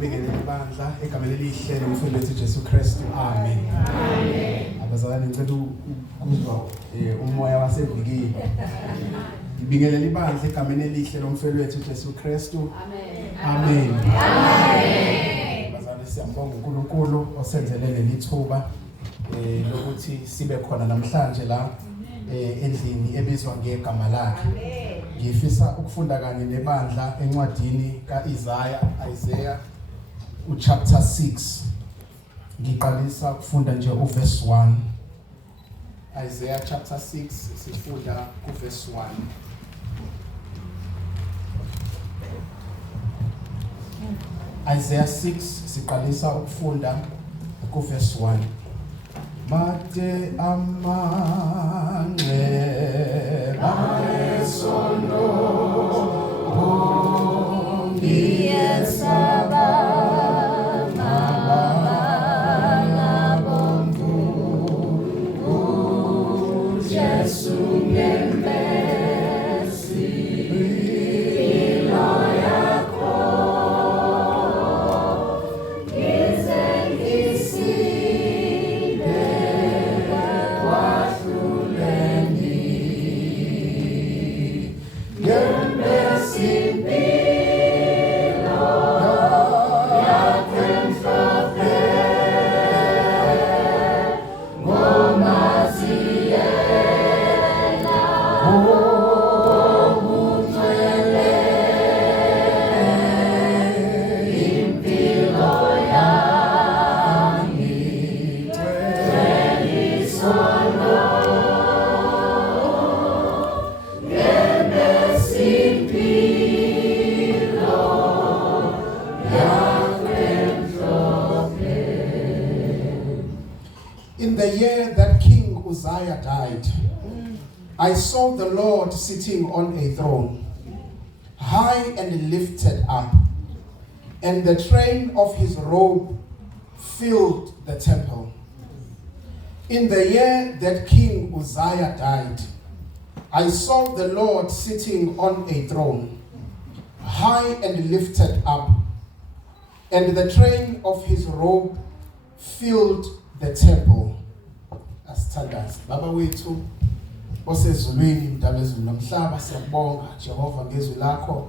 ngibingelele ibandla egameni elihle lomfundi wethu Jesu Kristu. Amen. Amen. Abazalwane ngicela ukuzwa umoya wasevikini. Ngibingelele ibandla egameni elihle lomfundi wethu Jesu Kristu. Amen. Amen. Amen. Abazalwane siyambonga uNkulunkulu osenzelele lithuba lokuthi sibe khona namhlanje la endlini ebizwa ngegama lakhe. Ngifisa ukufunda kanye nebandla encwadini kaIsaiah chapter 6. Ngiqalisa ukufunda nje uverse 1. Isaiah chapter 6 sifunda kuverse 1. Isaiah 6 siqalisa ukufunda kuverse 1. Mate amangwe baesono ongiyesaba mabala bongu Jesu ngembesi iloyakho died, I saw the Lord sitting on a throne, high and lifted up, and the train of his robe filled the temple. In the year that King Uzziah died, I saw the Lord sitting on a throne, high and lifted up, and the train of his robe filled the temple. Asithandaze baba wethu osezulwini mdabezulu nomhlaba, siyabonga Jehova ngezwi lakho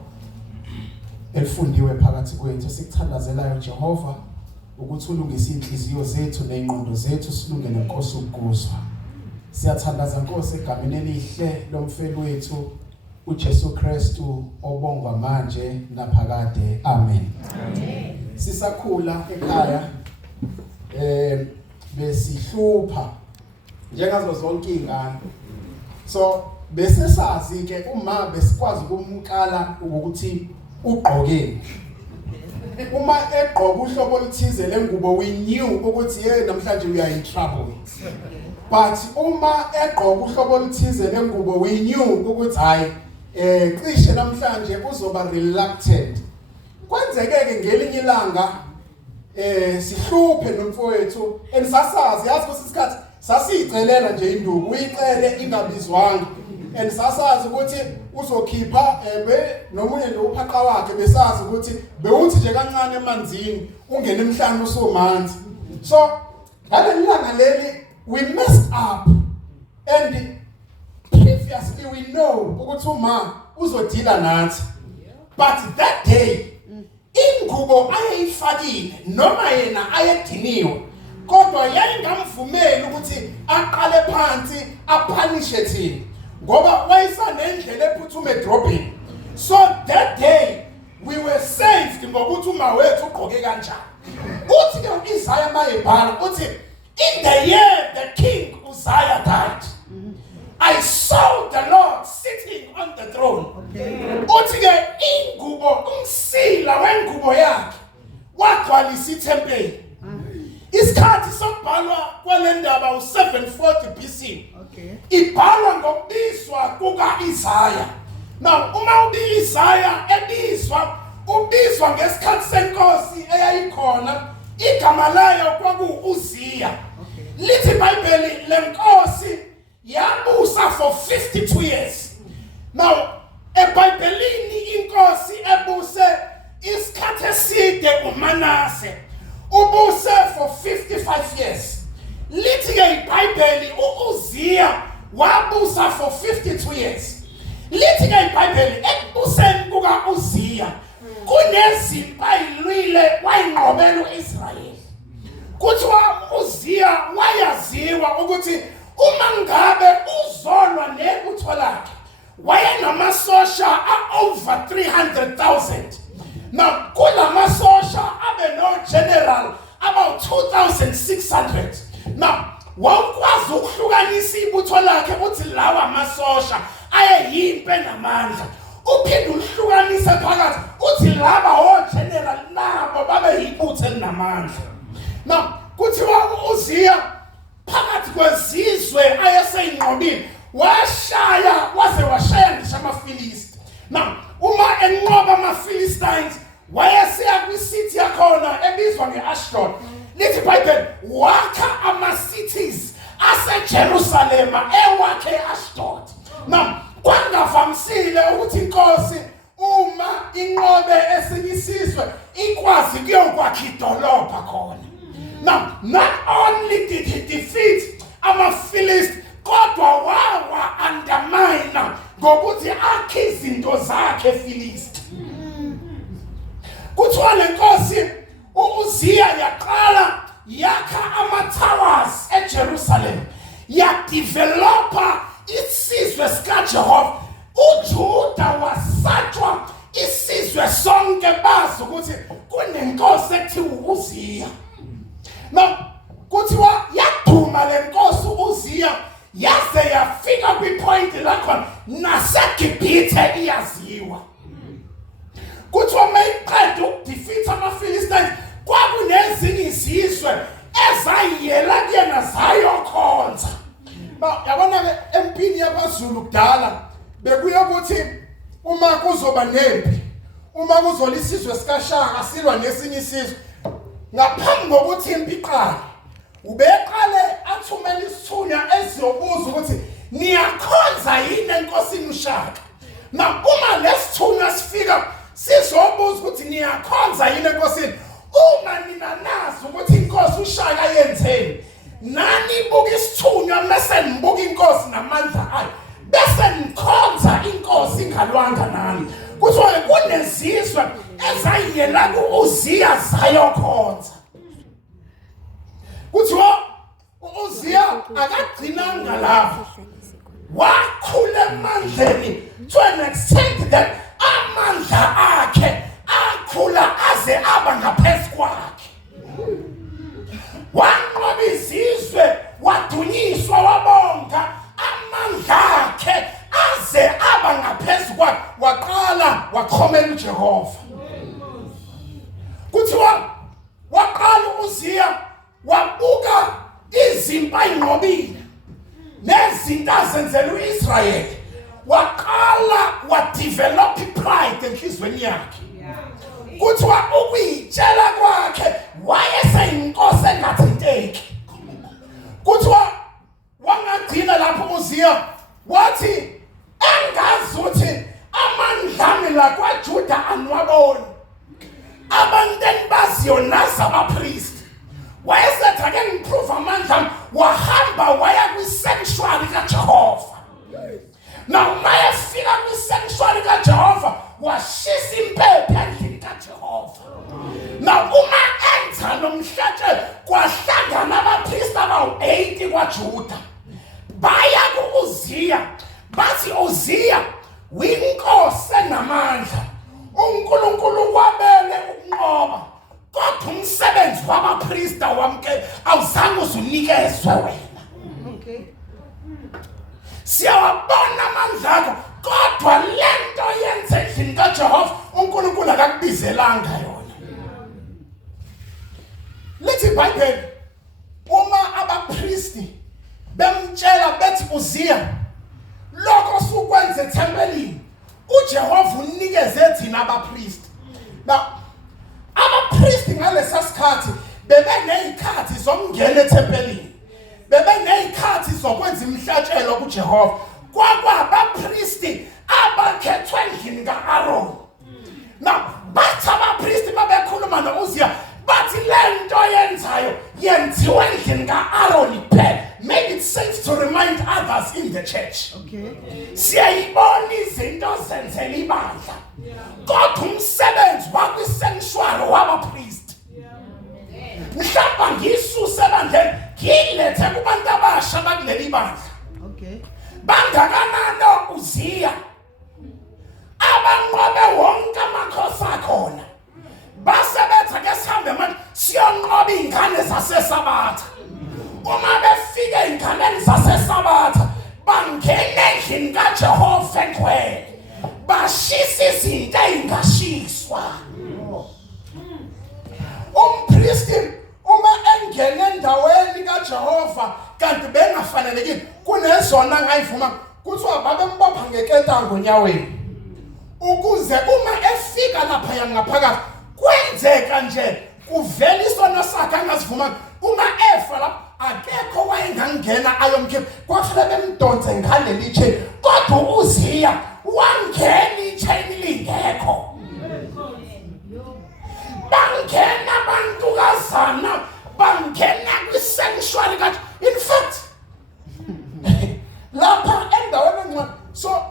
elifundiwe phakathi kwethu. Sikuthandazelayo Jehova ukuthi ulungise inhliziyo zethu nezingqondo zethu, silunge nenkosi ukuzwa. Siyathandaza Nkosi egameni elihle lomfeli wethu uJesu Kristu obongwa manje naphakade. Amen. Amen. Sisakhula ekhaya besihlupha njengazo zonke izingane. So bese sazi ke uma besikwazi ukumkala ukuthi ugqokeni. Uma egqoka uhlobo oluthize lengubo, we knew ukuthi namhlanje we are in trouble. But uma egqoka uhlobo oluthize lengubo, we knew ukuthi hayi cishe namhlanje uzoba reluctant. Kwenzeke ngelinye ilanga sihluphe nomfowethu enisasazi yazi ukuthi isikhathi sasicelela nje induku, uyicele ingabizwanga, enisasazi ukuthi uzokhipha nomunye nje uphaqa wakhe, besazi ukuthi bewuthi nje kancane emanzini ungena emhlanje usomanzi. So ngalelilanga leli we messed up, and previously we know ukuthi uma uzodila nathi, but that day ingubo ayifakile noma yena ayediniwe, kodwa yayingamvumeli ukuthi aqale phansi aphanishe thina ngoba wayesanendlela ephuthuma edrobheni. So that day we were saved ngokuthi uma wethu ugqoke kanjani. Uthi ke uIsaiah mayebhala uthi in the year the King Uzziah died, I saw the Lord sitting on the throne. Uthi ke ingubo, umsila wengubo yakhe wagcwalisa ithempeli. Isikhathi sokubhalwa kwalendaba u740 BC. Ibhalwa ngokubizwa kukaIsaiah. Now uma uIsaiah ubizwa ngesikhathi senkosi eyayikhona, igama layo kwakuUzziah. Lithi iBhayibheli lenkosi yabusa for 52 years. Now eBhayibhelini inkosi ebuse isikhathi eside uManase ubuse for 55 years. Lithi ke iBhayibheli uUziya wabusa for 52 years. Lithi ke iBhayibheli ekubuseni kuka Uziya kunezimpi ayilwile wayinqobela uIsrayeli. Kuthiwa uZiya wayaziwa ukuthi uma ngabe uzolwa nebutho lakhe wayenamasosha over 300,000. Now kulamasosha abe no general about 2,600. Now wakwazi ukuhlukanisa ibutho lakhe uthi lawa amasosha ayeyimpe namandla. Uphinde uhlukanise phakathi uthi laba general nabo babe yibutho elinamandla. Now kuthiwa uZiya phakathi kwezizwe ayeseyinqobile washaya ngisho amaFilisti. Now uma enqoba amaFilistines wayesiya kwisithi yakhona ebizwa ngeAshdod. Lithi iBhayibheli wakha ama-cities aseJerusalema ewakhe eAshdod. Now kwangavamisile ukuthi inkosi uma inqobe esinye isizwe ikwazi kuyokwakha idolobha khona. Now not only did he defeat amaFilisti kodwa wawa undermine ngokuthi akhe izinto zakhe eFilisti. Kuthiwa lenkosi uUziya yaqala yakha ama-towers eJerusalem, yadevelopa isizwe sikaJehova. uJuda wasatshwa isizwe sonke bazi ukuthi kunenkosi ekuthiwa uUziya. Now kuthiwa yaduma lenkosi uUziya yaze yafika kwipoint la khona naseGibhithe iyaziwa. Kuthiwa mayiqeda ukudefeat amaFilistines kwakunezinye izizwe ezayiyela kuyena zayokhonza. Yabona ke empini yabaZulu kudala bekuya ukuthi uma kuzoba nempi, uma kuzola isizwe sikaShaka silwa nesinye isizwe, ngaphambi kokuthi impi iqale ubeqale athumela isithunywa eziyobuza ukuthi niyakhonza yini enkosini uShaka. Na uma lesithunywa sifika sizobuza ukuthi niyakhonza yini enkosini, uma nina nazi ukuthi inkosi uShaka yenzeni, nani buka isithunywa bese nibuka inkosi namandla ayo bese nikhonza inkosi ingalwanga nami. Kuthiwa kunezizwe ezayiyela kuUziya zayokhonza. Kuthiwa uUziya akagcinanga lapho, wakhula emandleni to an extent that amandla akhe akhula aze aba ngaphezu kwakhe. Wanqoba izizwe, wadunyiswa, wabonga amandla akhe aze aba ngaphezu kwakhe, waqala waqhomela uJehova. Kuthiwa waqala uUziya wabuka izimpi ayinqobile nezinto azenzela uIsrayeli, waqala wadevelop ipride enhlizweni yakhe. Kuthiwa ukuyitshela kwakhe wayeseyinkosi engathinteki. Kuthiwa wangagcina lapho uUziya wathi engazi ukuthi amandla la kwaJuda anwaboni, abantu enbaziyo nazi abapriest. Wayesethi ake ngiprove amandla, wahamba waya kwi-sanctuary kaJehova. Now mayefika kwi-sanctuary kaJehova washisa impepho endlini kaJehova. Now uma enza nomhlatshelo kwahlangana abapriest abawu-80 kwaJuda, baya kuUziya bathi uZiya uyinkosi enamandla, uNkulunkulu wabele ukunqoba, kodwa umsebenzi wabapriest wamke awuzange uzunikezwe wena. Okay. Siyawabona amandla akho kodwa lento yenze endlini kaJehova uNkulunkulu akakubizelanga yona. Lithi iBhayibheli uma abapriest bemtshela bethi uZiya lokho sukwenze ethempelini uJehova unikeze thina abapriest. Now abapriest ngalesa sikhathi bebenezikhathi zokungena ethempelini, bebenezikhathi zokwenza imihlatshelo kuJehova. Kwakwabapriest abakhethwe endlini kaAaron. Now bathi abapristi babekhuluma noUzziya bathi lento yenzayo yenziwe endlini kaAaroni kuphela. Made it safe to remind others in the church. Okay. Siyayibona izinto zenzela ibandla. Kodwa umsebenzi wakwi-sanctuary wabapristi. Mhlawumbe ngisuse bandla ngilethe kubantu abasha bakuleli bandla. Okay. Bangakanani uZiya abanqobe wonke amakhosi akhona. Basebenza ke sihambe manje siyonqoba ingane zaseSabatha. Uma befika ingane zaseSabatha bangena endlini kaJehova engcwele. Bashisa izinto ezingashiswa. Umpristi uma engena endaweni kaJehova kanti bengafanelekile kunezona ngayivuma kuthiwa babembopha ngeketango nyaweni ukuze uma efika lapha ngaphakathi kwenzeka nje kuvela isono sakhe angazivuma uma efa lapha akekho wayengangena ayomkhipha kwafanele bemdonse ngaleli chain kodwa uZiya wangena ichain lingekho bangena abantukazana bangena kwi-sanctuary kathi in fact lapha endaweni encane so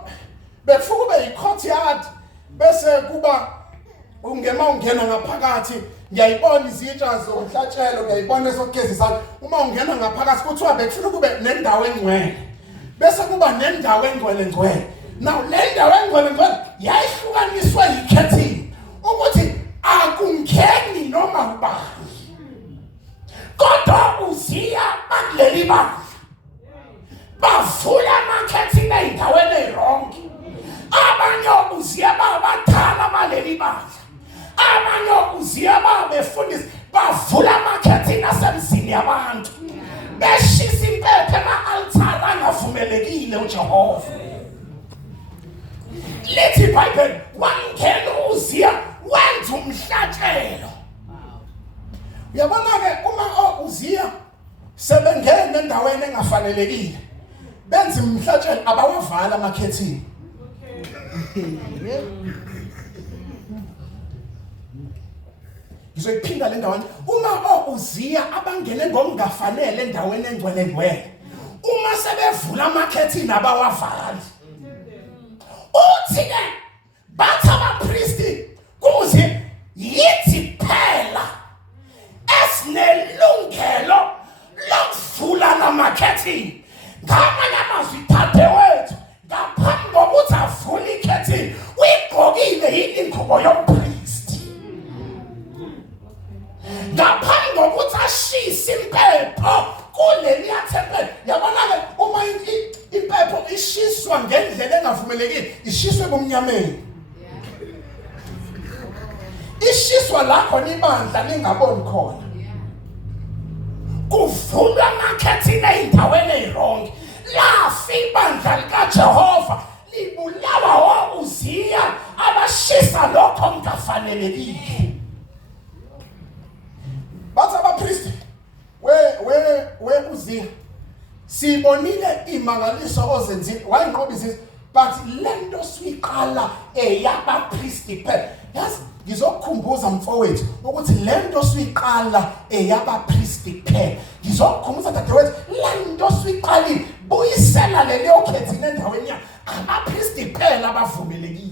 befuna kube yi-courtyard bese kuba ungena ngaphakathi ngiyayibona izitsha zomhlatshelo ngiyayibona esokugezisa uma ungena ngaphakathi kuthiwa bekufuna kube nendawo engcwele bese kuba nendawo engcwele now le ndawo engcwele yayihlukaniswe yi-curtain ukuthi akungeni noma ubani kodwa uZiya bakuleli bandla bavula ama-curtain ey'ndaweni ey'ronke abanye uZiya babadala baleli bandla abanye uZiya babefundisi bavula ama-curtain asemzini yabantu beshisa impepho ema-altare angavumelekile uJehova lithi iBhayibheli wangena uZiya wenza umhlatshelo. Uyabona-ke uma uZiya sebengena endaweni engafanelekile benza umhlatshelo abawavala amakhethini. Ngizoyiphinda le ndaweni uma uZiya abangene ngokungafanele endaweni engcwele uma sebevula amakhethini abawavali uthi-ke bathi abapristi kuze yithi phela esinelungelo lokuvula lamakhethini ngamanye amazwi dadewethu ngaphambi kokuthi avule ikhethini uyigqokile yini ingubo yompristi ngaphambi kokuthi ashise impepho kuleliya thempeli. Yabona-ke uma impepho ishiswa ngendlela engavumelekile ishiswe bomnyameni ishiswa la khona ibandla lingaboni khona kuvulwa amakhethini ey'ndaweni ey'ronke lafa ibandla likaJehova libulawa uZiya abashisa lokho okungafanelekile. Bathi abapristi we uZiya sibonile imangaliso ozenzile wayinqoba izizwe but lento siyiqala eyabapristi phela. Yazi ngizokukhumbuza mfowethu ukuthi lento siyiqala eyabapristi phela. Ngizokukhumbuza dadewethu lento siyiqalile buyisela leyo khethini endaweni yakhe abapristi phela abavumelekile.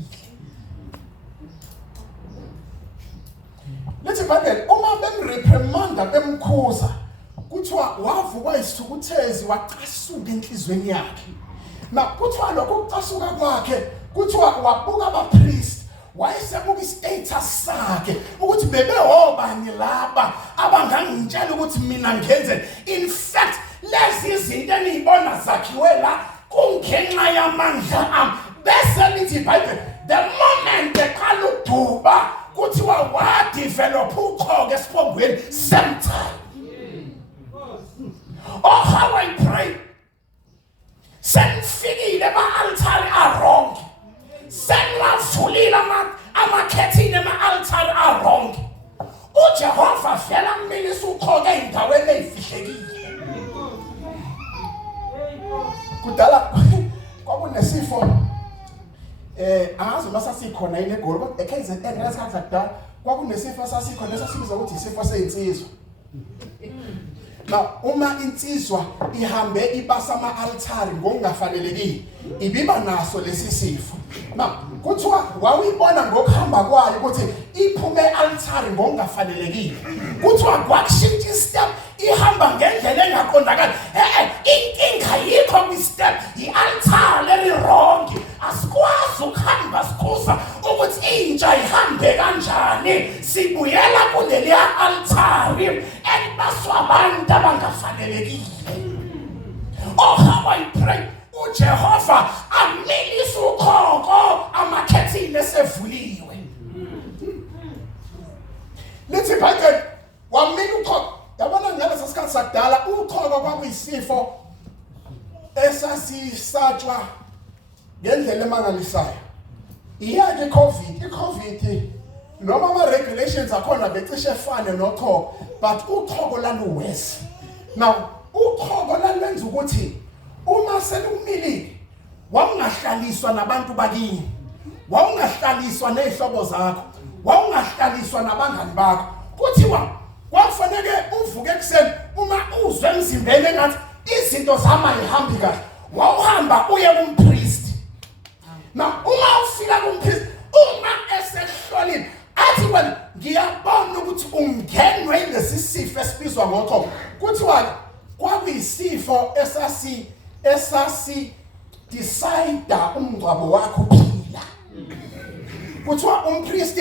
Lithi iBhayibheli uma bemreprimanda bemkhuza kuthiwa wavuka isithukuthezi wacasuka enhlizweni yakhe. Na kuthiwa lokho kucasuka kwakhe kuthiwa wabuka abapristi wayesebuka istatus sakhe ukuthi bebehobani laba abangangitshela ukuthi mina ngenze. In fact lezi izinto enizibona zakhiwe la kungenxa yamandla ami. Bese lithi iBhayibheli the moment beqala ukuduba kuthiwa wadevelop uqhoke esiphongweni same time. Oh, how I pray. Senfikile ema-altare aronke. Senwavulile amakhethini ema-altare aronke. uJehova vela kumilisa uqhoke ey'ndaweni ey'fihlekile. Kudala kwakunesifo angazi masasikhona yini eGoli kodwa eKZN ngesikhathi sakudala kwakunesifo sasikhona esasibiza ukuthi isifo seyinsizwa. Now uma insizwa ihambe ibasa ama-altari ngokungafanelekile ibiba naso lesi sifo. Now kuthiwa wawuyibona ngokuhamba kwayo ukuthi iphume e-altari ngokungafanelekile. Kuthiwa kwakushintsha istep ihamba ngendlela engaqondakali. Inkinga yikho kwi-step i-altari leli-wrong. Asikwazi ukuhamba sikhuza ukuthi intsha ihambe kanjani. Sibuyela kuleli altari elibaswa abantu abangafanelekile. Oh, how I pray uJehova amilise ukhoko amakhethile sevuliwe. Lithi iBhayibheli wamila ukhoko. Yabona ngaleso sikhathi sakudala ukhoko kwakuyisifo esasisatshwa ngendlela emangalisayo. Iyake iCovid noma ama-regulations akhona becishe efane nokhoko, but ukhoko laluwesi. Now ukhoko lalwenza ukuthi uma selumilile wawungahlaliswa nabantu bakini, wawungahlaliswa nezihlobo zakho, wawungahlaliswa nabangani bakho. Kuthiwa kwakufanele uvuke ekuseni uma uzwe emzimbeni engathi izinto zama ihambi kahle, wawuhamba uye kumpriest. Now uma ufika kumpriest, uma esehlolile athi wena ngiyabona ukuthi ungenwe lesi sifo esibizwa ngokhoko. Kuthiwa kwakuyisifo esasi decide umngcwabo wakho uphila. Kuthiwa umpriest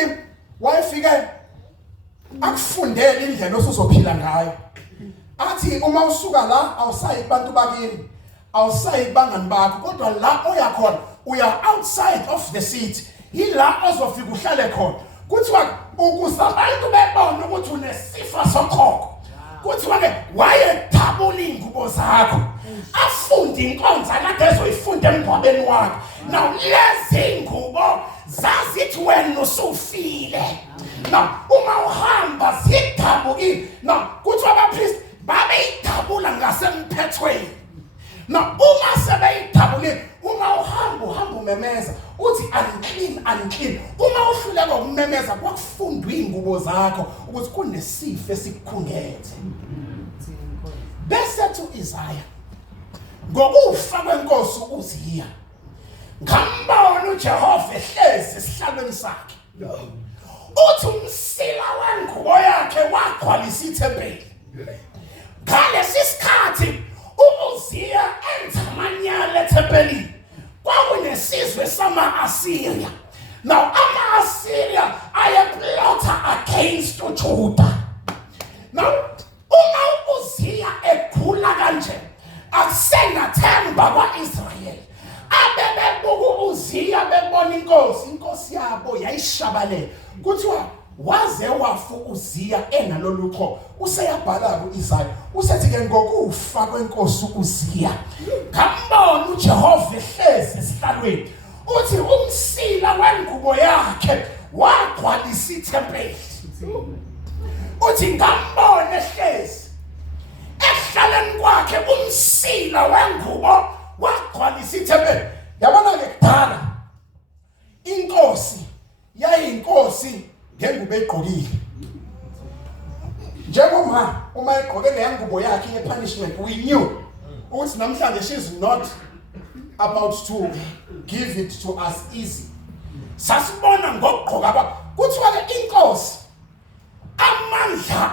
wayefika akufundele indlela osuzophila ngayo. Athi uma usuka la awusayi kubantu bakini, awusayi kubangani bakho, kodwa la oya khona uya outside of the city. Yila ozofika uhlale khona. Kuthiwa ukuze abantu bebone ukuthi unesifo sokhoko. Kuthiwa ke wayethabula ingubo zakho, afunde inkonzo akade ezoyifunda emngcwabeni wakhe. Now lezi ngubo zazithi wena usufile. Now uma uhamba zidabukile. Now kuthiwa abapriest babeyidabula ngasemphethweni. Now uma sebeyidabulile, uma uhamba umemeza uthi unclean. Uma uhluleka ukumemeza kwakufundwa ingubo zakho ukuthi kunesifo esikukhungethe. Bese to Isaiah ngokufa kwenkosi uZiya ngambona uJehova ehlezi esihlalweni sakhe. Uthi umsila wengubo yakhe wagcwalisa ithempeli. Ngalesi sikhathi uZiya enza amanyala ethempelini kwakunesizwe sama-Assyria. Now ama-Assyria ayeplota against uJuda. Now uma uZiya ekhula kanje akusenathemba kwa-Israyeli. Abebebuka uZiya bebona inkosi yabo yayishabalele. Kuthiwa waze wafa uZiya enalolu khoko. Useyabhala ku-Isaiah usethi ke ngokufa kwenkosi uZiya ngambona uJehova ehlezi esihlalweni. Uthi umsila wengubo yakhe wagcwalisa ithempeli. Uthi ngambona ehlezi ehlaleni kwakhe umsila wengubo wagcwalisa ithempeli. Yabona ke kudala inkosi yayinkosi ngengubo egqokile. Njengoma uma egqoke le ngubo yakhe ye-punishment, we knew ukuthi namhlanje she's not about to give it to us easy. Sasibona ngokugqoka kwakhe. Kuthiwa ke inkosi amandla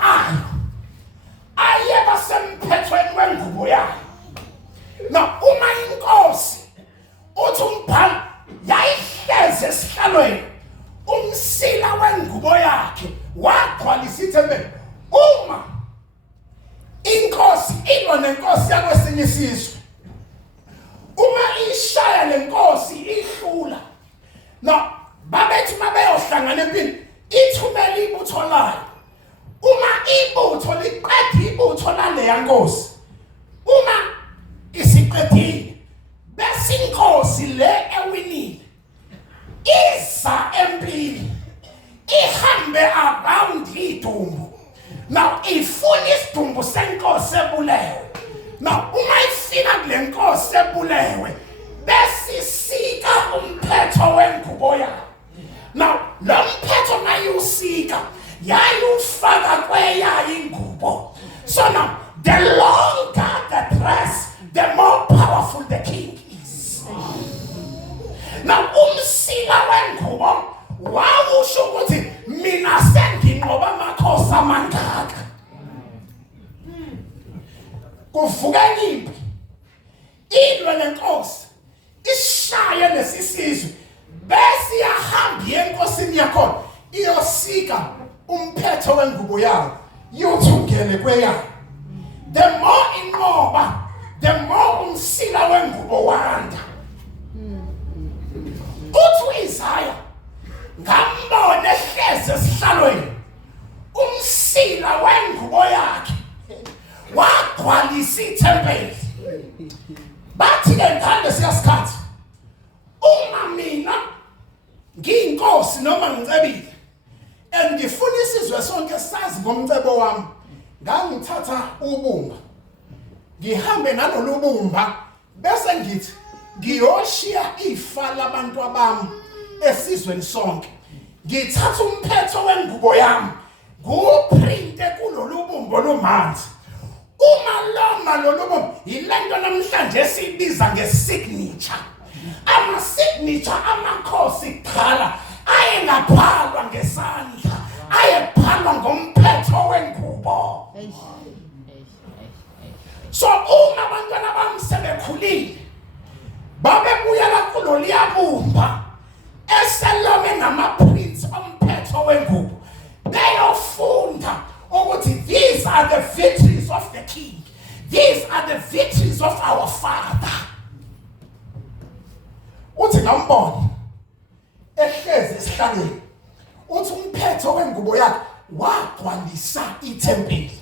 ayeba semphethweni wengubo yakhe. Now uma inkosi uthi umbhalo yayihlezi esihlalweni, umsila wengubo yakhe wagcwalisa ithempeli. Uma inkosi ilwa nenkosi yakwesinye isizwe, uma ishaya lenkosi ihlula, now babethi mabeyohlangana empini ithumela ibutho layo. Uma ibutho liqeda ibutho laleya nkosi, uma isiqedile bese inkosi le ewinile isa empini ihambe around idumbu. Now ifuna isidumbu senkosi ebulewe. Now uma ifika kule nkosi ebulewe bese isika umphetho wengubo yakhe. Now lo mphetho mayusika yayufaka kweyayo ingubo. So now the longer the dress, the more powerful the king is. Now umsila wengubo wawusho ukuthi mina senginqoba amakhosi amangaka. Kuvuka impi ilwe nenkosi ishaye lesisizwe bese yahamba enkosini yakho iyosika umphetho wengubo yayo yothungene kweyayo. The more inqoba, the more umsila wengubo wanda. Uthi Isaya ngambona ehleze esihlalweni umsila wengubo yakhe wagcwalisa ithempeli. Bathi ke ngale siyasikhathi uma mina ngiyinkosi noma ngicebile ngifuna isizwe sonke sazi ngomcebo wami, ngangithatha ubumba ngihambe nalolu bumba bese ngithi ngiyoshiya ifa labantu abami esizweni sonke. Ngithatha umphetho wengubo yami nguprinte kulolu bumbo lomanzi. Uma loma lolu bumbo ilento namhlanje esibiza ngesignature. Ama signature amakhosi qhala ayengaphalwa ngesandla, ayephalwa ngomphetho wengubo. So uma abantwana bami sebekhulile babebuyela kulo liyabumba eselome ngama-prints omphetho wengubo, beyofunda ukuthi these are the victories of the king, these are the victories of our father. Uthi ngambona ehlezi esihlalweni uthi umphetho wengubo yakhe wagcwalisa ithempeli.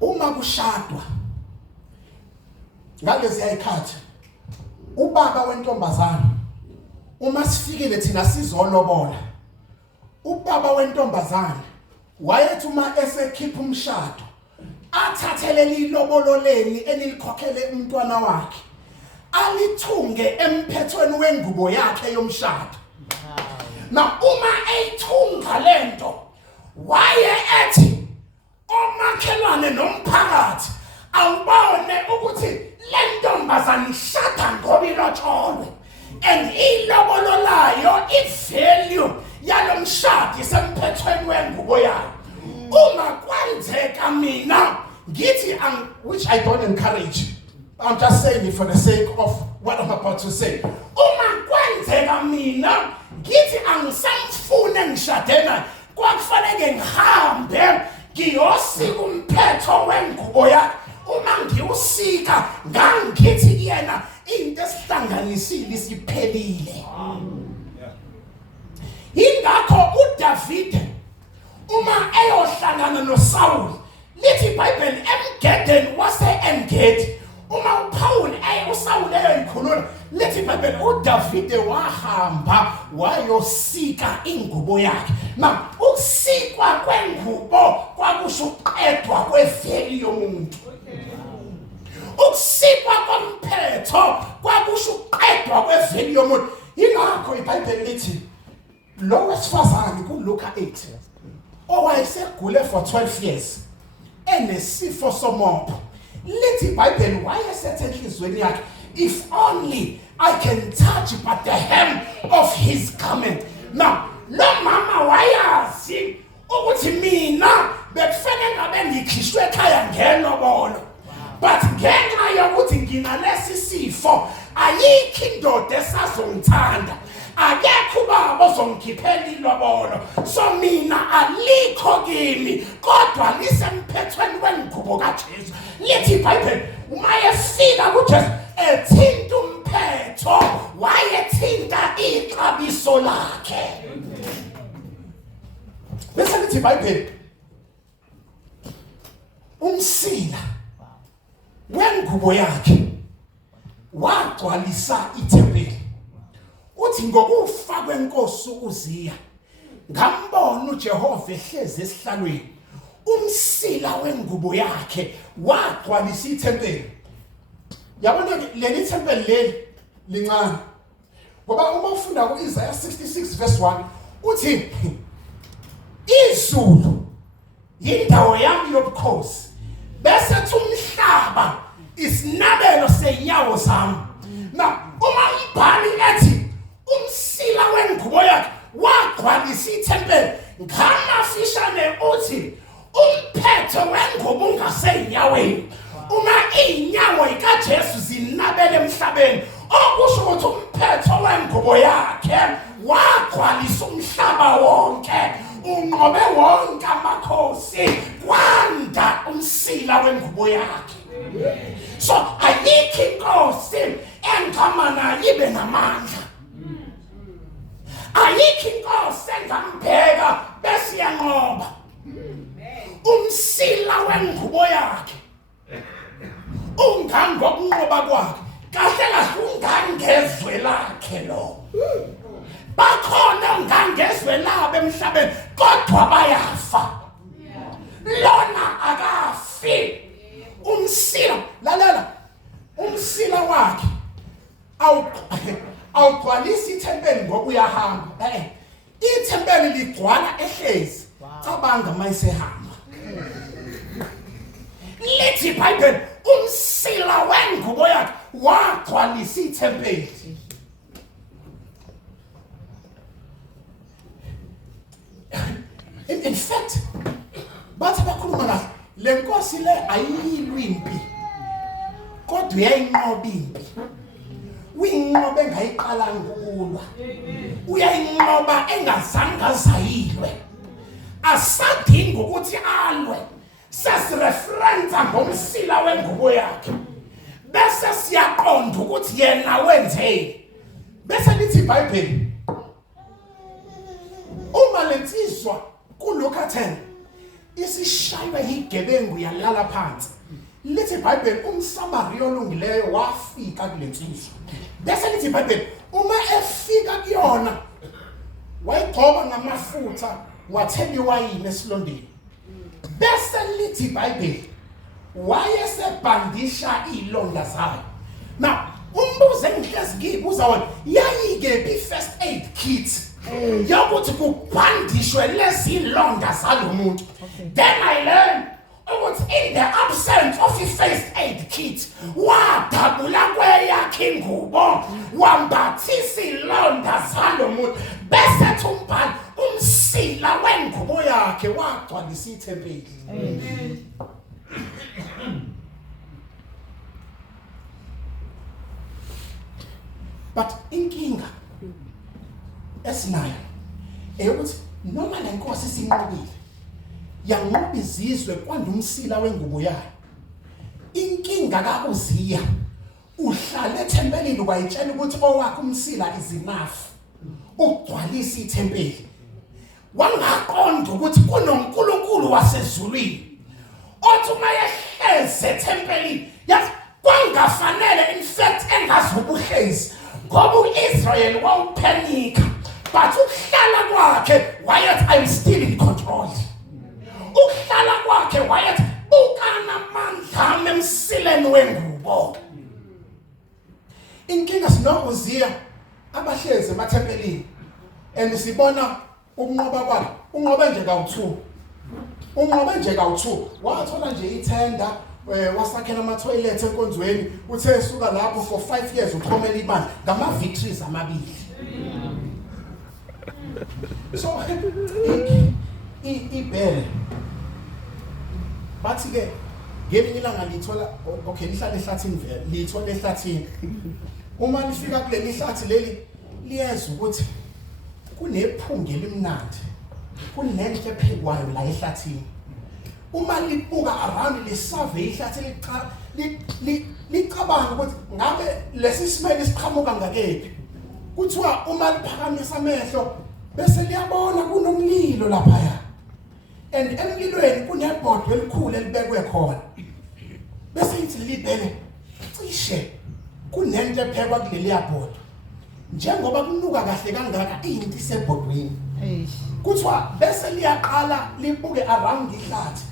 Uma kushadwa ngalezi ayikhathi ubaba wentombazana uma sifikile thina sizolobola, ubaba wentombazana wayethi uma esekhipha umshado athathele lilobololeni elilikhokhele umntwana wakhe alithunge emphethweni wengubo yakhe yomshado. Na uma eyithunga lento waye ethi omakhelwane nomphakathi awubone ukuthi le ntombazane ishada ngoba ilotsholwe, and ilobololayo ivalue yalomshado isemphethweni wengubo yayo. Uma kwenzeka mina ngithi which I don't encourage, I'm just saying it for the sake of what I'm about to say. Uma kwenzeka mina ngithi angisamfune ngishadena kwakufanele ngihambe ngiyosika umphetho wengubo yakhe. Uma ngiyusika ngangithi kuyena into esihlanganisile isiphelile. Ingakho uDavid uma eyohlangana noSaul lithi iBhayibheli emgedeni wase-Engedi, uma uPaul uSaul eyikhulula lithi iBhayibheli uDavid wahamba wayosika ingubo yakhe. Na ukusikwa kwengubo kwakusho uqedwa kweveli yomuntu. Ukusikwa komphetho kwakusho uqedwa kweveli yomuntu. Ingakho iBhayibheli lithi lo wesifazane kuLuka 8 owayesegule for 12 years enesifo somoya, lithi iBhayibheli wayesethe enhlizweni yakhe, if only I can touch but the hem of his garment. Now lo mama wayazi ukuthi mina bekufanele ngabe ngikhishwe ekhaya ngelobolo, but ngenxa yokuthi nginalesi sifo ayikho indoda esazongithanda, akekho ubaba ozongikhiphela ilobolo. So mina alikho kimi kodwa lisemphethweni wengubo kaJesu. Lithi iBhayibheli uma efika kuJesu ethinta umphetho wayethinta ixabiso lakhe. Bese lithi iBhayibheli umsila wengubo yakhe wagcwalisa ithempeli. Uthi ngokufa kwenkosi uZiya ngambona uJehova ehlezi esihlalweni, umsila wengubo yakhe wagcwalisa ithempeli. Yabona leli temple leli lincane. Ngoba uma ufunda ku-Isaiah 66 verse 1 uthi izulu yindawo yami yobukhosi bese umhlaba isinabelo senyawo zami. Na uma umbhali ethi umsila wengubo yakhe wagcwalisa ithempeli ngamafishane uthi umphetho wengubo ungasenyaweni. Uma inyawo ikaJesu zinabele emhlabeni okusho ukuthi umphetho wengubo yakhe wagcwalisa umhlaba wonke, unqobe wonke amakhosi, kwanda umsila wengubo yakhe. So ayikho inkosi engamana ibe namandla, ayikho inkosi engambheka bese yanqoba. Umsila wengubo yakhe ungangokunqoba kwakhe, kahle kahle ungangezwe lakhe lo. Bakhona ungangezwe labo emhlabeni kodwa bayafa, lona akafi. Umsila, lalela, umsila wakhe awugcwalisi ithempeli ngokuyahamba. Ithempeli ligcwala ehlezi, cabanga mayisehamba. Lithi iBhayibheli umsila wengubo yakhe wagcwalisa ithempeli. In fact, bathi bakhuluma kahle, le nkosi le ayiyilwi impi kodwa uyayinqoba impi. Uyinqoba engayiqalanga ukulwa, uyayinqoba engazange azayilwe. Asadinga ukuthi alwe, sesireferensa ngomsila wengubo yakhe bese siyaqonda ukuthi yena wenzeni. Bese lithi iBhayibheli uma lensizwa kuLuka 10 isishaywa yigebengu yalala phansi, lithi iBhayibheli umSamariya olungileyo wafika kulensizwa. Bese lithi iBhayibheli uma efika kuyona wayigcoba ngamafutha wathela iwayini esilondeni. Bese lithi iBhayibheli wayesebhandisha ilonda zayo. Now umbuzo engihlezi ngibuza wona, yayike i-first aid kit yokuthi kubhandishwe lezi ilonda zalomuntu? Then I learned ukuthi in the absence of i-first aid kit wadabula kweyakhe ingubo wambathisa ilonda zalomuntu. Bese umbhali umsila wengubo yakhe wagcwalisa ithempeli. But inkinga esinayo ukuthi noma le nkosi sinqobile yanqoba izizwe kwanda umsila wengubo yayo, inkinga kaUziya uhlala ethempelini wayitshela ukuthi owakhe umsila izinafu ugcwalisa ithempeli. Wangaqonda ukuthi kunoNkulunkulu wasezulwini othi uma yehleze ethempelini yazi kwangafanele in fact engazubuhlezi ngoba uIsrael wawuphenika, but ukuhlala kwakhe wayethi I'm still in control. Ukuhlala kwakhe wayethi ukana mandla emsileni wengubo. Inkinga sinoUziya abahlezi emathempelini and sibona ukunqoba kwakhe, unqobe nje kawu2, unqobe nje kawu2. Wathola nje ithenda, wasakhela ama-toilet enkonzweni, uthe esuka lapho for 5 years uxhomela imali ngama-victories amabili. So ibhele bathi-ke ngelinye ilanga lithola, okay lihlala ehlathini vele, lithola ehlathini. Uma lifika kuleli hlathi leli liyeza ukuthi kunephunga elimnandi, kunento ephekwayo la ehlathini. Uma libuka around le-survey ihlathi licabanga ukuthi ngabe lesi smell siqhamuka ngakephi. Kuthiwa uma liphakamisa amehlo bese liyabona kunomlilo laphaya, and emlilweni kunebhodwe elikhulu elibekwe khona. Bese ithi libele cishe kunento ephekwa kuleli yabhodwe, njengoba kunuka kahle kangaka into isebhodweni. Kuthiwa bese liyaqala libuke around ihlathi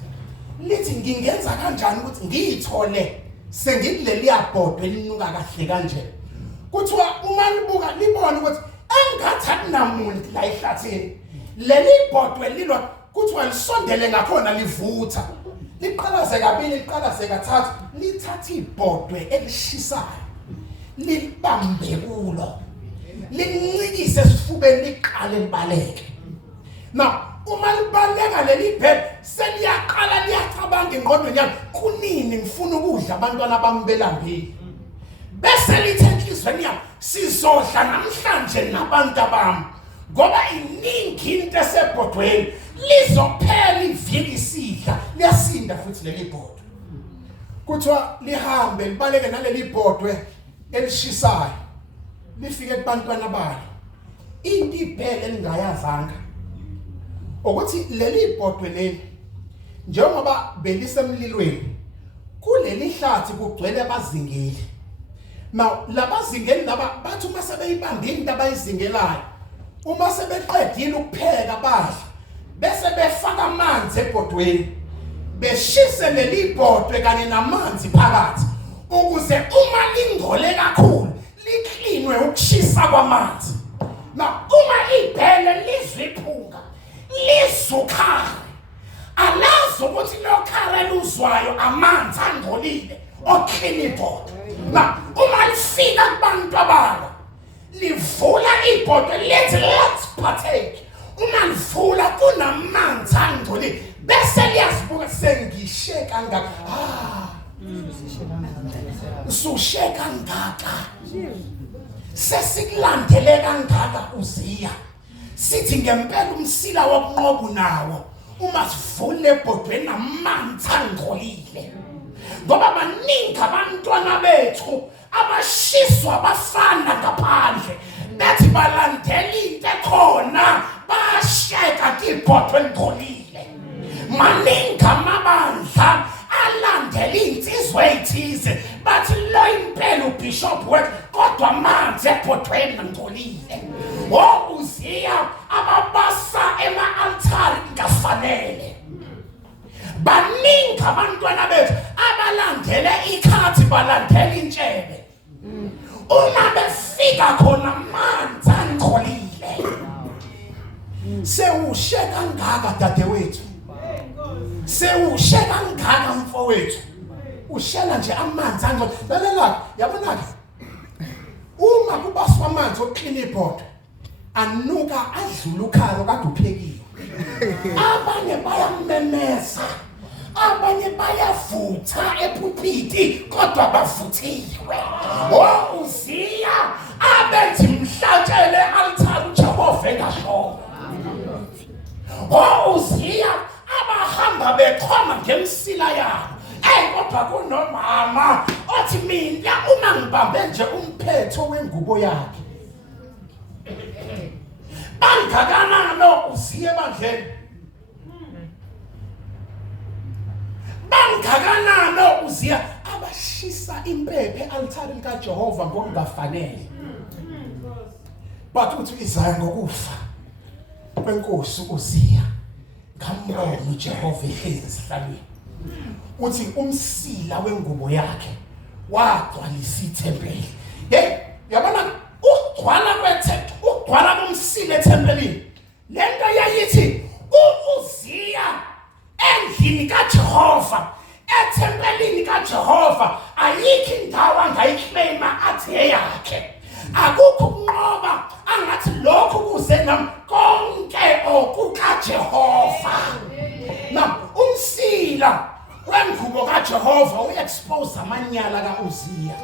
lithi ngingenza kanjani ukuthi ngiyithole sengikuleli yabhodwe elinuka kahle kanje kuthiwa uma libuka libone ukuthi engathi akunamuntu la ehlathini leli bhodwe lilwa kuthiwa lisondele ngakhona livutha liqalaze kabili liqalaze kathathu lithatha ibhodwe elishisayo libambe kulo lincikise esifubeni liqale libaleke now uma libaleka leli bed seliyaqala liyacabanga engqondweni yami kunini ngifuna ukudla abantwana bami belambile bese lithekizweni yami sizodla namhlanje nabantu bami ngoba iningi into esebhodweni lizophela iviki isidla liyasinda futhi leli bhodwe kuthiwa lihambe libaleke naleli bhodwe elishisayo lifike kubantwana balo into iphele elingayazanga ukuthi leli bhodwe leli njengoba belisemlilweni kuleli hlathi kugcwele abazingeli now labazingeli laba bathi uma sebeyibambile into abayizingelayo uma sebeqedile ukupheka badla bese befaka amanzi ebhodweni beshise leli bhodwe kanye namanzi phakathi ukuze uma lingcole kakhulu liklinwe ukushisa kwamanzi now uma ibhele lizwiphunga lizukhara alazi ukuthi lo khara luzwayo amanzi angcolile oclean ibhodwe now uma lifika kubantu abalo livula ibhodwe lithi let's partake uma livula kunamanzi angcolile bese liyazibuka sengisheka ngaka susheka ngaka sesikulandele kangaka uziya sithi ngempela umsila wokunqobu nawo uma sivule ebhodweni namanzi angcolile ngoba baningi abantwana bethu abashiswa abafana ngaphandle bathi balandela into ekhona basheka ibhodwe elingcolile maningi amabandla alandela insizwa ethize bathi lo impela ubishop wethu kodwa amanzi ebhodweni angcolile uziya ababasa ema-altari ngafanele baningi abantwana bethu abalandele ikhathi balandela intshebe uma befika khona amanzi angcolile sewusheka ngaka dadewethu sewusheka ngaka mfowethu ushela nje amanzi angcolile lalela yabona uma kubaswa amanzi oclean ibhodwe anuka adlula ukhalo kade uphekiwe abanye bayamemeza abanye bayavutha epulpiti kodwa bavuthiwe uziya abethi mhlatshele altari uJehova engasho uziya abahamba bexhoma ngemsila yabo kodwa kunomama othi mina uma ngibambe nje umphetho wengubo yakhe bangakanano uziye bandleni bangakanano uziya abashisa impepho ealtareni kaJehova ngokungafanele but uthi izaya ngokufa kwenkosi uziya ngambona uJehova ehlezi esihlalweni uthi umsila wengubo yakhe wagcwalisa ithempeli yabona ugcwala bomsila ethempelini lento yayithi uziya endlini kaJehova ethempelini kaJehova ayikho indawo angayiclaima athi eyakhe akukho ukunqoba angathi lokhu kuze nami konke okukaJehova na umsila wengubo kaJehova uexpose amanyala kaUziya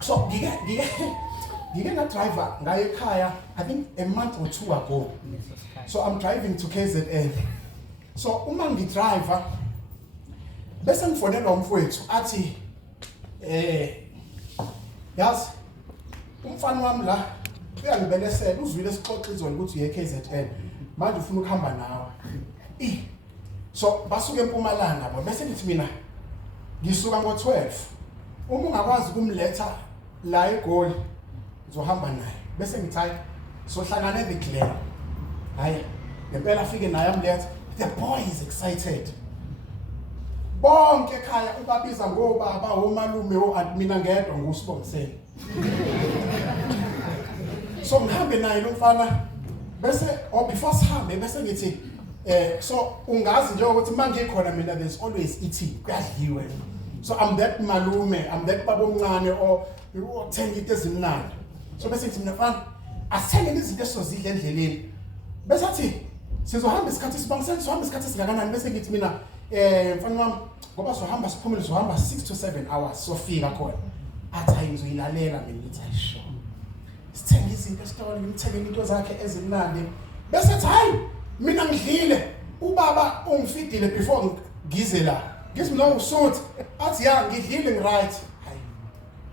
so ngike na driver ngaye ekhaya I think a month or two ago so I'm driving to KZN so uma ngidriver bese ngifonela umfowethu athi yazi umfana wami la uyangibelesela uzwile isixoxo izolo ukuthi uye KZN manje ufuna ukuhamba nawe so basuke eMpumalanga bo bese ngithi mina ngisuka ngo12 uma ungakwazi ukumletha la eGoli ngizohamba naye bese ngithayi sohlangana eBiglen hayi ngempela afike naye amletha the boy is excited bonke ekhaya ubabiza ngobaba omalume oadmina ngedwa ngusibongiseni so ngihambe naye lo mfana bese before sihambe bese ngithi so ungazi nje ukuthi mangikhona mina there's always eating kuyadliwe so I'm that malume I'm that baba omncane othenga into ezimnandi so bese ngithi mina mfana asithenge izinto esizodla endleleni bese athi sizohamba isikhathi sibangiseni sizohamba isikhathi singakanani bese ngithi mina mfana wami ngoba sohamba siphumule sohamba 6 to 7 hours sofika khona athi hayi ngizoyilalela mina ngithi ayisho sithenge izinto esitolo ngimthenge into zakhe ezimnandi bese athi hayi mina ngidlile ubaba ungifidile before ngize la ngithi lo usuthi athi ya ngidlile ngiright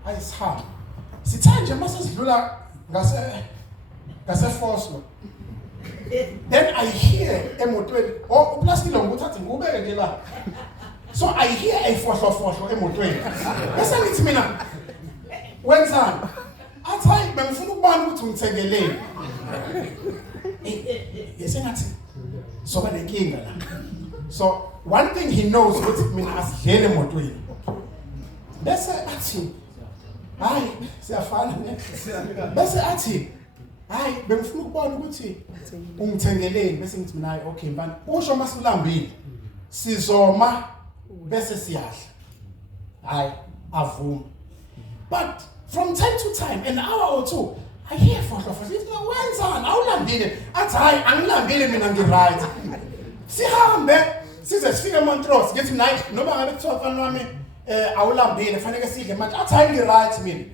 hayi sihamba sithanje mase sidlula ngase Foslo then I hear emotweni uplastile ngokuthatha ngubeke nje la so I hear a fohlo emotweni bese ngithi mina wenzani athi hayi bengifuna ukubona ukuthi ungithengeleni yesengathi soba nenkinga la so one thing he knows ukuthi mina asidlele emotweni bese athi hayi siyafana bese athi hayi bengifuna ukubona ukuthi ungithengeleni bese ngithi mina hayi okay mfana usho masilambile sizoma bese siyadla hayi avuma but from time to time an hour or two I hear for it's no wenzani awulambile athi hayi angilambile mina ngiright sihambe size sifike eMontrose ngithi mina noma ngabe kuthiwa mfana wami awulambile kufanele sidle manje athi hayi ngiright mina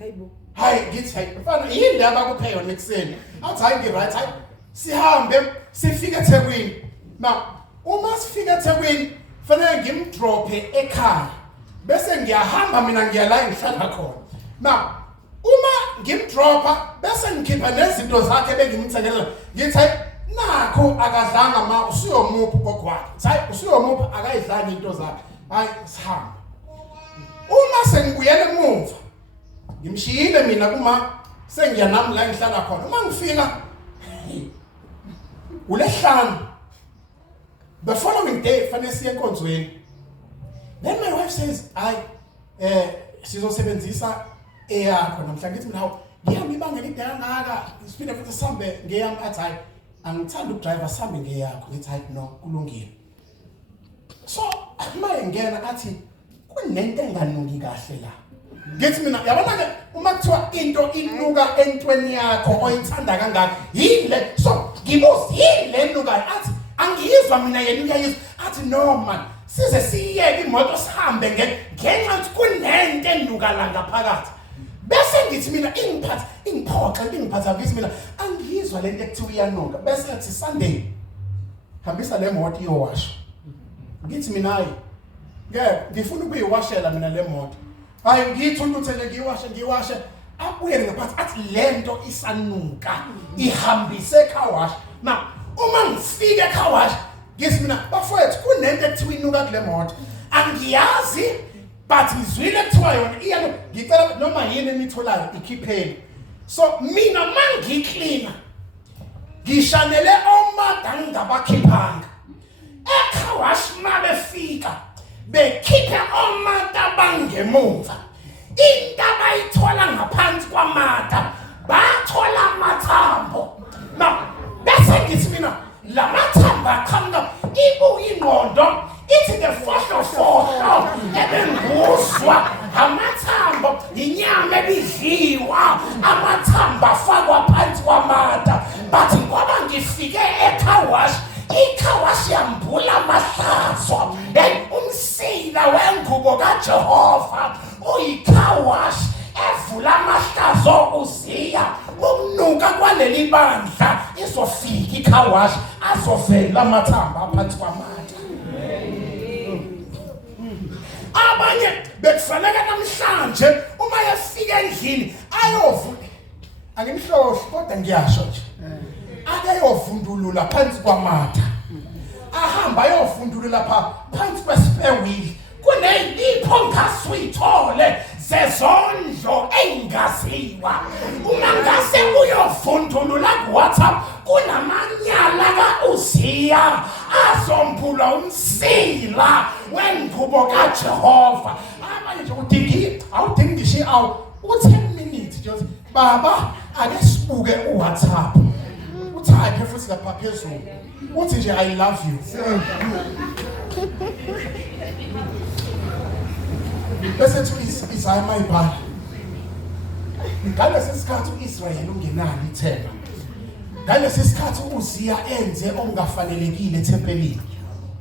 hayi ngithi hayi mfana yini abakuphe yona ekseni athi hayi ngiright hayi sihambe sifike eThekwini now uma sifike eThekwini fanele ngimdrope ekhaya bese ngiyahamba mina ngiyala engihlala khona now uma ngimdropa bese ngikhipha nezinto zakhe bengimthengelela ngithi nakho akadlanga ma usiyomupha kokwakhe hayi usiyomupha akayidlanga into zakhe hayi sihamba uma sengibuyela emuva ngimshiyile mina kuma sengiyanami la ngihlala khona uma ngifika uLesihlanu the following day fanele siye enkonzweni then my wife says sizosebenzisa eyakho namhlanje ngithi mina ngiyami ibanga elide kangaka siphinde futhi sihambe ngeyami athi hayi angithanda ukudrive sihambe ngeyakho ngithi hayi no kulungile so uma engena athi kunento enganungi kahle la ngithi mina yabona ke uma kuthiwa into inuka entweni yakho oyithanda kangaka yile so ngibuza yile enukayo athi angiyizwa mina yena uyayizwa athi no man size siyeke imoto sihambe ngenxa ukuthi kunento enuka la ngaphakathi bese ngithi mina ingiphoxa ngiphatha ngithi mina angiyizwa lento ekuthiwa iyanuka bese athi Sunday hambisa le moto iyowasha ngithi mina hayi ngifuna ukuyiwashela mina le moto hayi ngithi uthele ngiwashe abuye ngaphansi athi lento isanuka ihambise car wash now uma ngifike car wash ngithi mina bafowethu kunento ekuthiwa inuka kule moto angiyazi but ngizwile kuthiwa yona iyalo ngicela noma yini enitholayo ikhipheni so mina mangicleaner ngishanele omada ngabakhiphanga ekhawash mabefika bekhiphe omada bangemuva into abayithola ngaphansi kwamada bathola amathambo now bese ngithi mina la mathambo aqhamuka ibuye ingqondo ithi the fohlo ebenguzwa amathambo inyama ebidliwa amathambo afakwa phansi kwamada but ngoba ngifike ekhawash ikhawash yambula amahlazo umsila wengubo kaJehova uyikhawash evula amahlazo uziya umnuka kwaleli bandla izofika ikhawash azovela amathambo aphansi kwamada abanye bekufanele namhlanje uma yafika endlini ayovula angimhlohli kodwa ngiyasho nje akayovundulula phansi kwamata ahamba ayovundulula phansi kwespare wheel kuneyipho ngasuyithole sezondlo engaziwa uma ngase uyovundulula kuWhatsApp kunamanyala kaUziya wazombula umsila wengubo kaJehova. Manje udingi awudingi ngisho u10 minutes just baba ake sibuke uWhatsApp. Uthaphe futhi lapha phezulu. Uthi nje I love you. Besethi Isaiah mayibhala. Ngalesi sikhathi uIsrayeli ungenalo ithemba. Ngalesi sikhathi uZiya enze ongafanelekile eThempelini.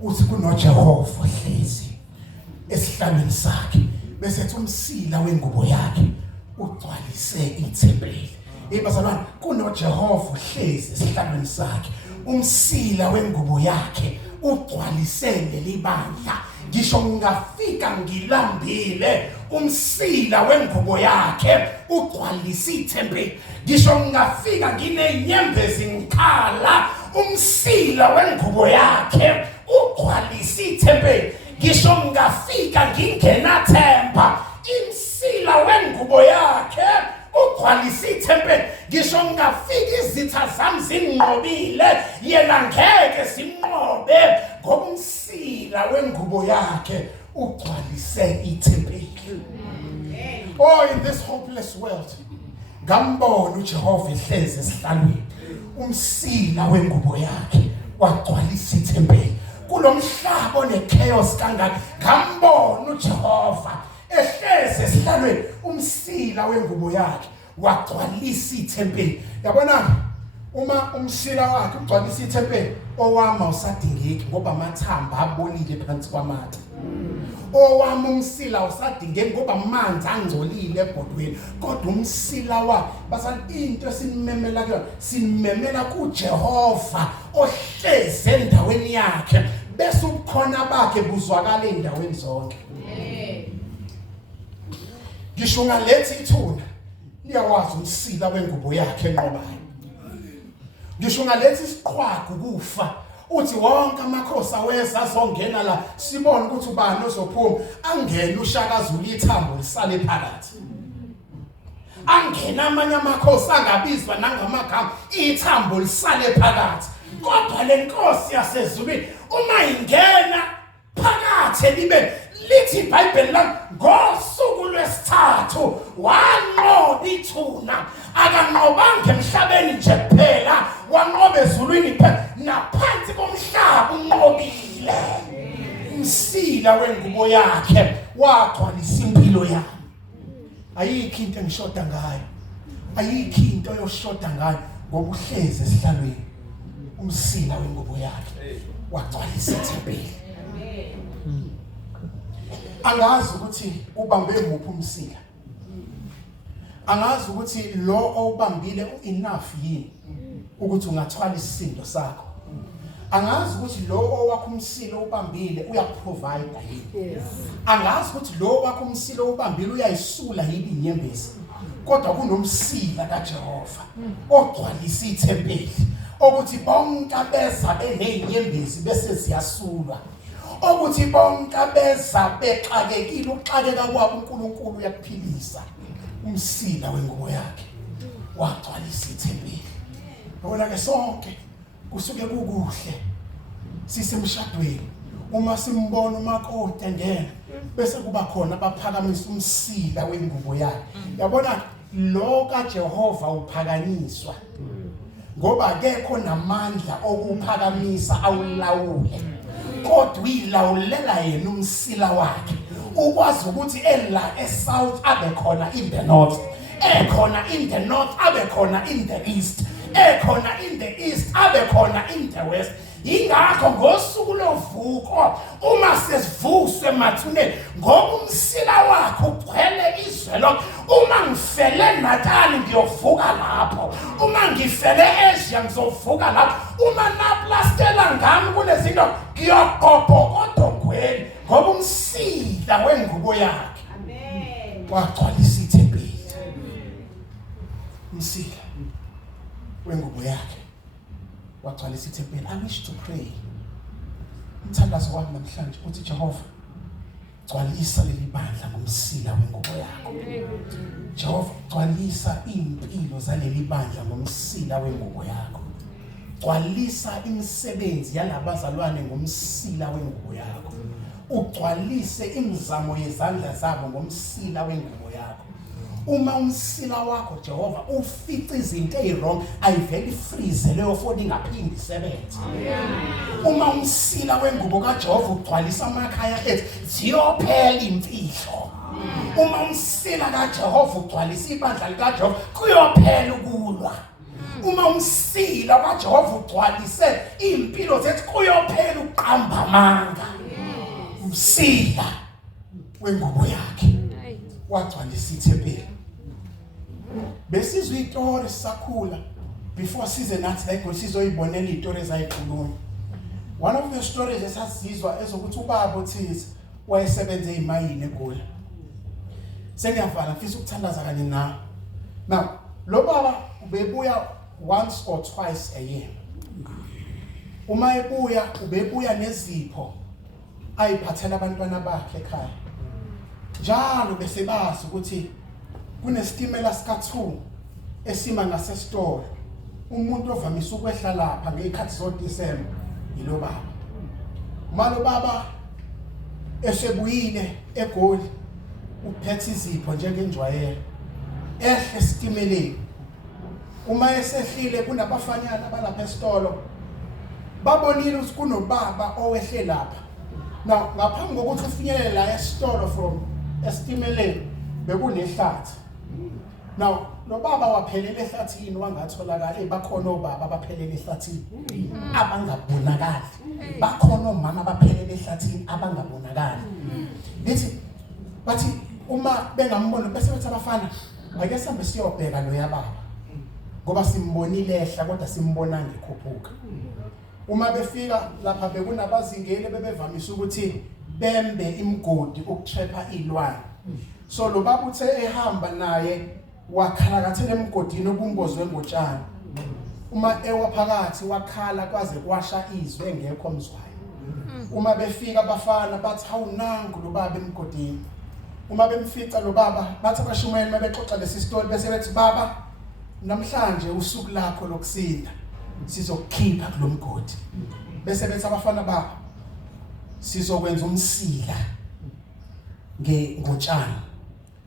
Uthi kunoJehova ohlezi esihlalweni sakhe. Bese ethi umsila wengubo yakhe ugcwalise ithempeli. Bazalwane, kunoJehova ohlezi esihlalweni sakhe. Umsila wengubo yakhe ugcwalise leli bandla. Ngisho ngafika ngilambile umsila wengubo yakhe ugcwalisa ithempeli. Ngisho ngafika nginenyembezi ngikhala umsila wengubo yakhe ugcwalisa ithempeli. Ngisho ngafika ngingenathemba imsila wengubo yakhe ugcwalisa ithempeli. Ngisho ngafika izitha zami zinqobile yena ngeke simnqobe ngoba umsila wengubo yakhe ugcwalise ithempeli. Oh, in this hopeless world ngambona uJehova ehlezi esihlalweni umsila wengubo yakhe wagcwalisa ithempeli. Kulomhlaba onechaos kangaka ngambona uJehova ehlezi esihlalweni umsila wengubo yakhe wagcwalisa ithempeli. Yabona uma umsila wakhe ugcwalisa ithempeli owama usadingeki ngoba amathamba abolile phansi kwamatha. Owami umsila usadingeki ngoba amanzi angcolile ebhodweni. Kodwa umsila wakhe basani into esimemela kuyo simemela kuJehova ohlezi endaweni yakhe bese ubukhona bakhe buzwakala endaweni zonke. Ngisho ngalethi ithuna liyawazi umsila wengubo yakhe enqobayo. Ngisho ngalethi isiqhwagu kufa uthi wonke amakhosi aweza azongena la sibone ukuthi ubani ozophuma angene uShaka Zulu ithambo lisale phakathi. Angena amanye amakhosi angabizwa nangamagama ithambo lisale phakathi. Kodwa lenkosi yasezulwini uma ingena phakathi libe lithi iBhayibheli lami ngosuku lwesithathu wanqoba ithuna. Akanqobanga emhlabeni nje kuphela wanqoba ezulwini phela naphansi komhlaba unqobile. Umsila wengubo yakhe wagcwalisa impilo yami. Ayikho into engishoda ngayo. Ayikho into yoshoda ngayo ngoba uhlezi esihlalweni. Umsila wengubo yakhe wagcwalisa ithempeli. Angazi ukuthi ubambe muphi umsila. Angazi ukuthi lo owubambile enough yini ukuthi ungathwala isisindo sakho. Angazi ukuthi lo owakho umsila ubambile uyakuprovide yini. Angazi ukuthi lo wakho umsila ubambile uyayisula yini inyembezi. Kodwa kunomsila kaJehova ogcwalisa ithempeli ukuthi bonke abeza benenyembezi bese ziyasulwa. Ukuthi bonke abeza bexakekile uxakeka kwabo uNkulunkulu uyakuphilisa. Umsila wengubo yakhe wagcwalisa ithempeli. Yabona ke sonke kusuke kukuhle sisemshadweni uma simbona umakoti engena bese kuba khona abaphakamisa umsila wengubo yakhe. Yabona lo kaJehova uphakanyiswa ngoba akekho namandla okuphakamisa awulawule. Kodwa uyilawulela yena umsila wakhe. Ukwazi ukuthi ela eSouth abe khona in the north, ekhona in the north abe khona in the east, ekhona in the east abe khona in the west. Ingakho ngosuku lovuko uma sesivuswe mathuneni ngoba umsila wakho ugcwele izwe lonke. Uma ngifele Natal ngiyovuka lapho, uma ngifele Asia ngizovuka lapho, uma naplastela ngami kulezinto ngiyogqobhokoda ogweli ngoba umsila wengubo yakhe wagcwalisa ithempeli. Umsila wengubo yakhe wagcwalisa ithempeli. I wish to pray umthandazo wami namhlanje uthi Jehova gcwalisa leli bandla ngomsila wengubo yakho. Jehova gcwalisa impilo zaleli bandla ngomsila wengubo yakho. gcwalisa imisebenzi yalabazalwane ngomsila wengubo yakho. Ugcwalise imizamo yezandla zabo ngomsila wengubo yakho. Uma umsila wakho Jehova ufica izinto ezirong ayiveli freeze leyo foni ingaphindi isebenze. Uma umsila wengubo kaJehova ugcwalisa amakhaya ethu ziyophela imfihlo. Uma umsila kaJehova ugcwalisa ibandla likaJehova kuyophela ukulwa. Uma umsila kaJehova ugcwalise impilo zethu kuyophela uqamba amanga. Umsila wengubo yakhe wagcwalisa ithempeli. Besizwe itori sakhula before size nathi la eGoli sizoyibonela izitori ezayikhulunywa. One of the stories esasizwa ezokuthi ubaba othize wayesebenza ezimayini eGoli. Sengiyavala mfisa ukuthandaza kanye nawe. Now, lo baba ubebuya once or twice a year. Uma ubebuya nezipho ayiphathela abantwana bakhe ekhaya. Njalo bese bazi ukuthi kunestimela sika2 esima ngasestore. Umuntu ovamise ukwehla lapha ngekhathi zoDisemba yilo baba. Malo baba esebuyile eGoli uphethe izipho njengenjwayelo. Ehle estimeleni. Uma esehlile kunabafanyana balapha esitolo. Babonile ukuthi kunobaba owehle lapha. Now ngaphambi kokuthi ufinyelele la esitolo from estimeleni bekunehlathi. Now lo baba waphelela ehlathini wangatholakala bakhona obaba abaphelela ehlathini abangabonakali. Bakhona omama abaphelela ehlathini abangabonakali. Bathi uma bengambona bese bethi abafana ake sihambe siyobheka lo yababa. Ngoba simbonile ehla kodwa simbona ngekhuphuka. Uma befika lapha bekunabazingeli bebevamise ukuthi bembe imgodi ukutrapha ilwane. So lo baba uthe ehamba naye wakhala kathele emgodini okumbozwe ngotshani. Uma ewaphakathi wakhala kwaze kwasha izwe engekho mzwayo. Uma befika abafana bathi awunangu lo baba emgodini. Uma bemfica lo baba bathi abashumayeli mabexoxa lesi story bese bethi baba namhlanje usuku lakho lokusinda sizokukhipha kulomgodi. Bese bethi abafana baba sizokwenza umsila ngotshani.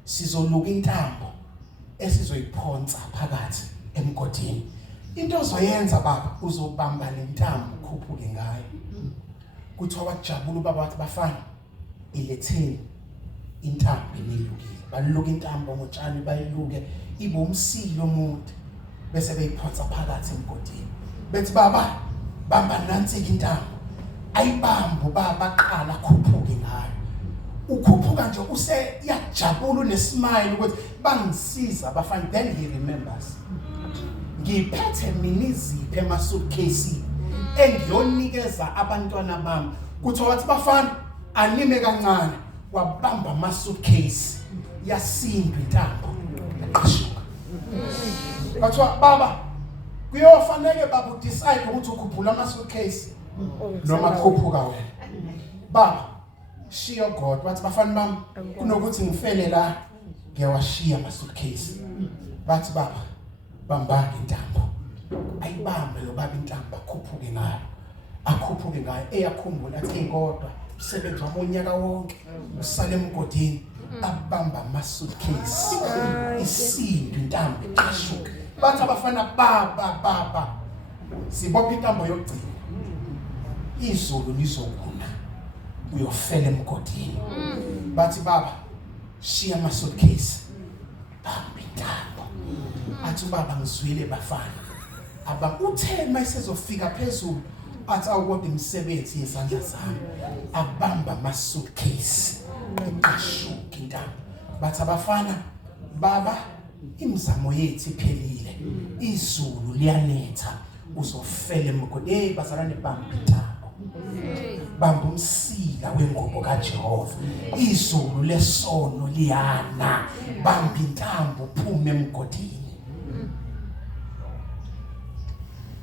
Sizoluka intambo esizoyiphonsa phakathi emgodini. Into ozoyenza baba uzobamba le ntambo ukhuphuke ngayo. Kuthiwa wajabula ubaba wathi bafana iletheni intambo enilukile. Baluka intambo ngotshani bayiluke ibe umsilo omude bese beyiphonsa phakathi emgodini. Bethi baba bamba nansi intambo. Ayibambe ubaba qala khuphuke ngayo. Ukhuphuka nje useyajabula unesmile ukuthi bangisiza abafana. Then he remembers. Ngiphethe mina izipho emasuitcase engiyonikeza abantwana bami. Kuthiwa wathi bafana anime kancane wabamba amasuitcase yasinda intambo eqashuka. Bathiwa baba kuyofanele baba udecide ukuthi ukhuphula amasuitcase noma khuphuka wena. Baba shiya God wathi bafana bami kunokuthi ngifele la ngiyawashiya amasuitcase. Bathi baba bamba intambo. Ayibambe lo baba intambo akhuphuke ngayo. Akhuphuke ngayo eyakhumbula athi kodwa usebenza wonyaka wonke usale emgodini abamba amasuitcase isindu intambo eqashuka. Bathi abafana baba sibopha intambo yokugcina. Izulu lizokuna uyofela emgodini. Bathi baba shiya amasuitcase bamba intambo. Athi baba ngizwile bafana uthe mayisezofika phezulu athi awukodwa imisebenzi yezandla zami abamba amasuitcase eqashuka intambo. Bathi abafana baba imizamo yethu iphelile izulu liyanetha uzofela emgodini. Bazalwane bamba intambo. Bamba umsila wengubo kaJehova. Izulu lesono liyana. Bamba intambo uphume emgodini.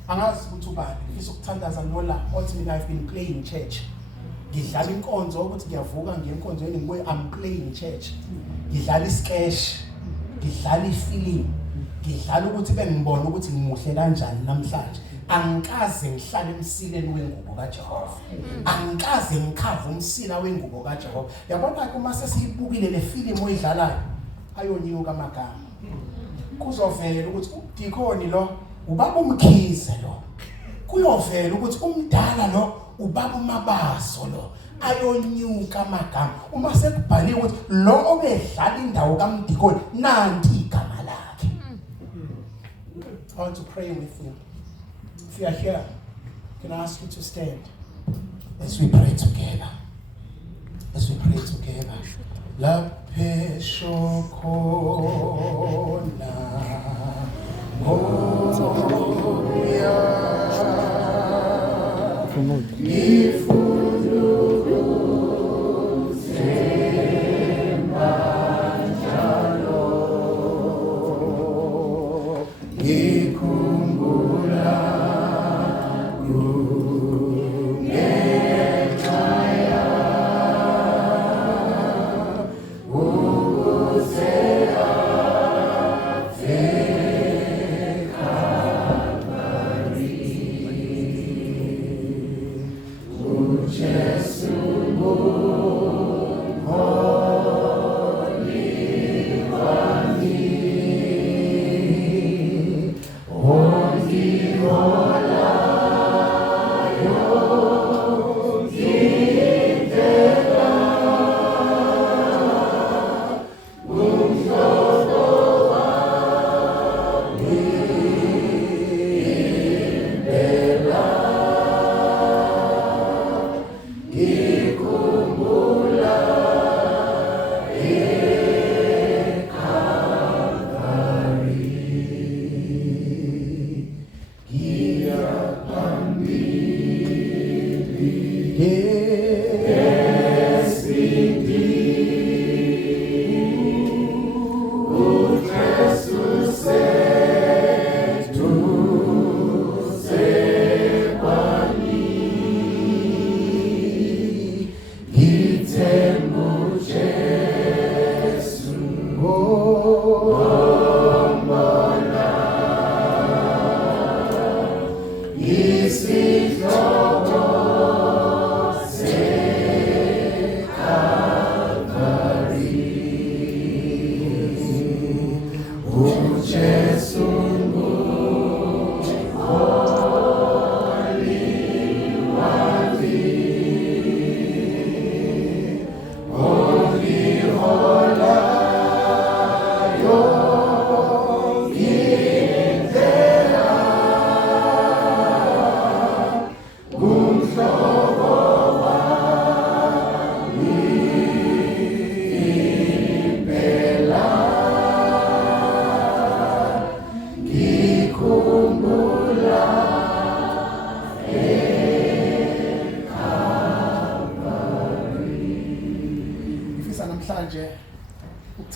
Angazi ukuthi ubani ngifisa ukuthandaza ngola othi mina I've been playing church. Ngidlala inkonzo ukuthi ngiyavuka ngenkonzweni ngibuye I'm playing church. Ngidlala isketch, ngidlala ifilm, ngidlala ukuthi bengibona ukuthi ngimuhle kanjani namhlanje. angikaze ngihlale emsileni wengubo kaJehova angikaze ngikhava umsila wengubo kaJehova yabona ke uma sesiyibukile le film oyidlalayo ayonyuka amagama kuzovela ukuthi udikoni lo ubaba umkhize lo kuyovela ukuthi umdala lo ubaba umabaso lo ayonyuka amagama uma sekubhaliwe ukuthi lo obedlala indawo kaMdikoni nanti igama lakhe. I want to pray with you. If you are here, can I ask you to stand as we pray together? As we pray together. Laphe shokhona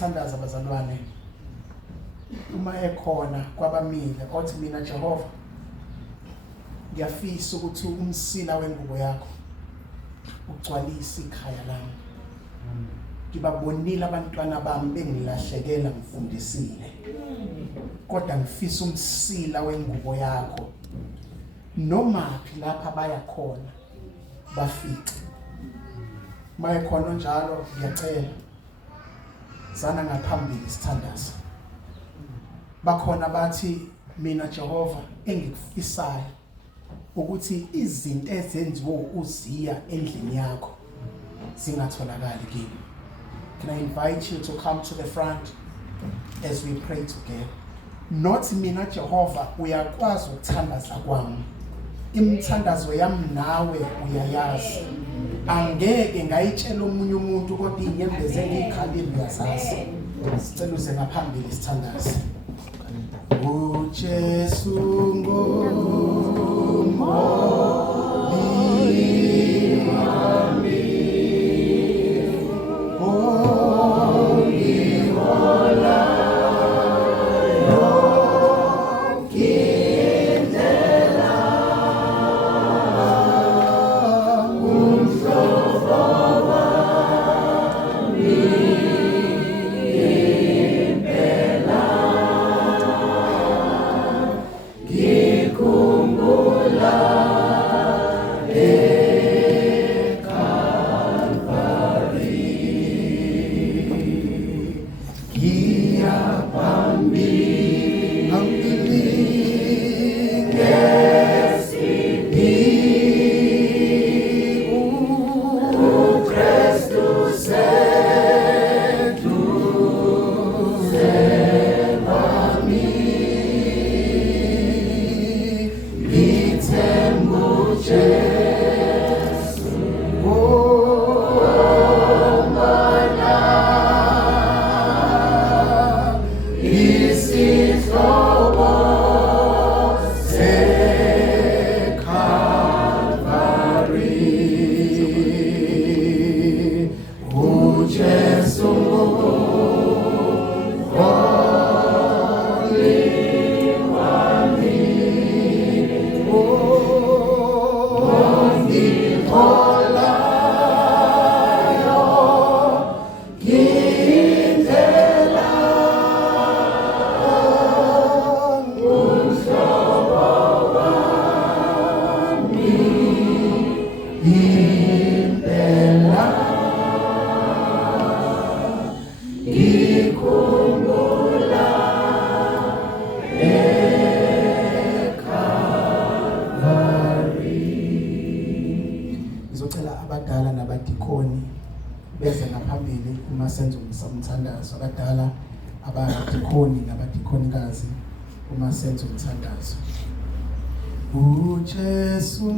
ukuthandaza abazalwane uma ekhona kwabamile othi mina Jehova ngiyafisa ukuthi umsila wengubo yakho ugcwalise ikhaya lami ngibabonile abantwana bami bengilahlekela ngifundisile kodwa ngifisa umsila wengubo yakho noma lapha baya khona bafike mayekhona njalo ngiyacela sana ngaphambili sithandaza bakhona bathi mina Jehova engikufisayo ukuthi izinto ezenziwe uziya endlini yakho zingatholakali kimi. Can I invite you to come to the front as we pray together? Not mina Jehova uyakwazi ukuthandaza kwami. Imthandazo yami nawe uyayazi. Angeke ngayitshela omunye umuntu kodwa inyembezi engikhalile uyazazi. Sicela uze ngaphambili sithandaze. uJesu Kumbu phambili uma senza umthandazo, abadala abadikoni nabadikonikazi uma senza umthandazo. uJesu